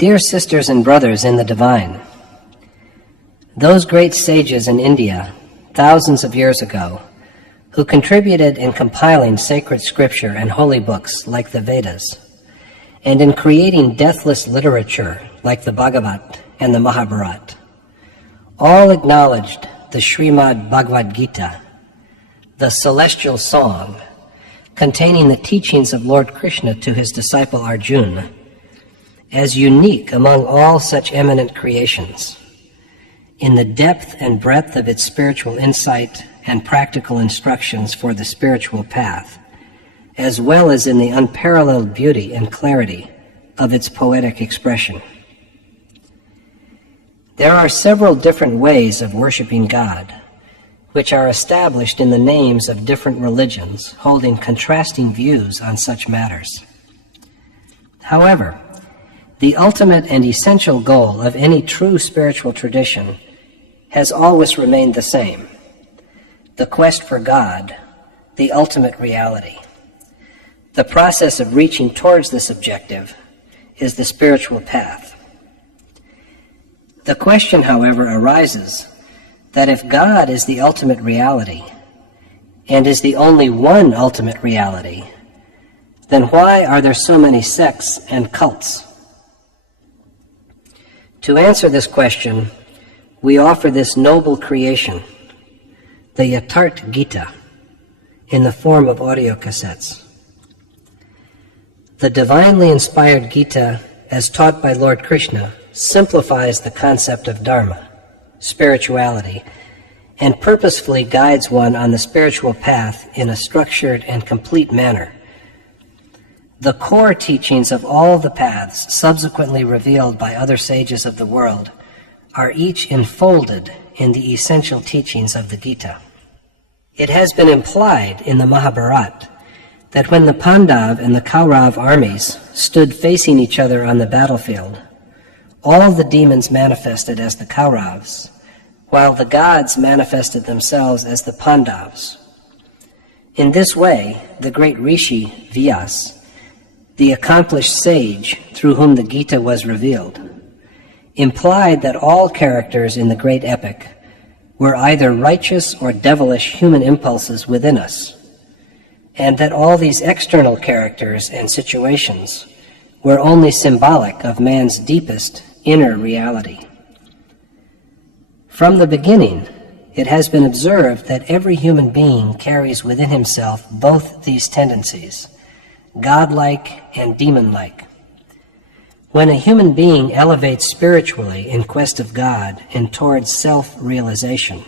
Dear sisters and brothers in the divine, those great sages in India, thousands of years ago, who contributed in compiling sacred scripture and holy books like the Vedas, and in creating deathless literature like the Bhagavat and the Mahabharata, all acknowledged the Srimad Bhagavad Gita, the celestial song containing the teachings of Lord Krishna to his disciple Arjuna, as unique among all such eminent creations, in the depth and breadth of its spiritual insight and practical instructions for the spiritual path, as well as in the unparalleled beauty and clarity of its poetic expression. There are several different ways of worshiping God, which are established in the names of different religions holding contrasting views on such matters. However, the ultimate and essential goal of any true spiritual tradition has always remained the same: the quest for God, the ultimate reality. The process of reaching towards this objective is the spiritual path. The question, however, arises that if God is the ultimate reality, and is the only one ultimate reality, then why are there so many sects and cults? To answer this question, we offer this noble creation, the Yatharth Gita, in the form of audio cassettes. The divinely inspired Gita, as taught by Lord Krishna, simplifies the concept of Dharma, spirituality, and purposefully guides one on the spiritual path in a structured and complete manner. The core teachings of all the paths subsequently revealed by other sages of the world are each enfolded in the essential teachings of the Gita. It has been implied in the Mahabharata that when the Pandav and the Kaurav armies stood facing each other on the battlefield, all the demons manifested as the Kauravas, while the gods manifested themselves as the Pandavas. In this way, the great Rishi Vyas, the accomplished sage through whom the Gita was revealed, implied that all characters in the great epic were either righteous or devilish human impulses within us, and that all these external characters and situations were only symbolic of man's deepest inner reality. From the beginning, it has been observed that every human being carries within himself both these tendencies, godlike and demon-like. When a human being elevates spiritually in quest of God and towards self-realization,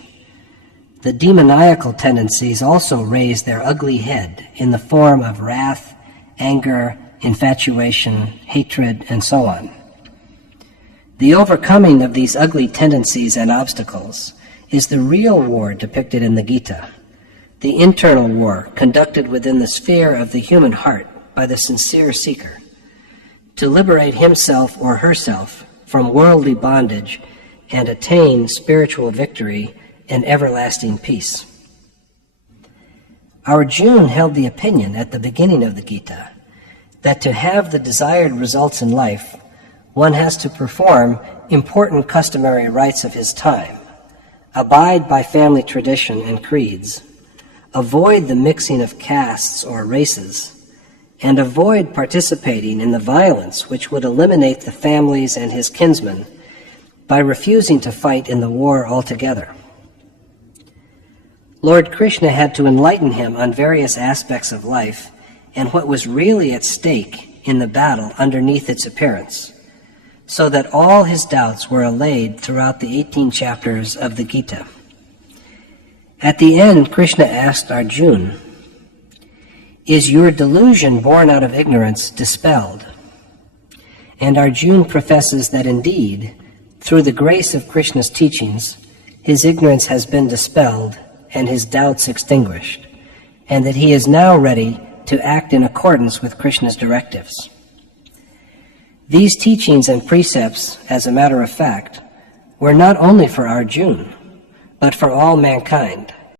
the demoniacal tendencies also raise their ugly head in the form of wrath, anger, infatuation, hatred, and so on. The overcoming of these ugly tendencies and obstacles is the real war depicted in the Gita, the internal war conducted within the sphere of the human heart by the sincere seeker, to liberate himself or herself from worldly bondage and attain spiritual victory and everlasting peace. Arjuna held the opinion at the beginning of the Gita that to have the desired results in life, one has to perform important customary rites of his time, abide by family tradition and creeds, avoid the mixing of castes or races, and avoid participating in the violence which would eliminate the families and his kinsmen by refusing to fight in the war altogether. Lord Krishna had to enlighten him on various aspects of life and what was really at stake in the battle underneath its appearance, so that all his doubts were allayed throughout the 18 chapters of the Gita. At the end, Krishna asked Arjuna, "Is your delusion born out of ignorance dispelled?" And Arjuna professes that indeed, through the grace of Krishna's teachings, his ignorance has been dispelled and his doubts extinguished, and that he is now ready to act in accordance with Krishna's directives. These teachings and precepts, as a matter of fact, were not only for Arjuna, but for all mankind.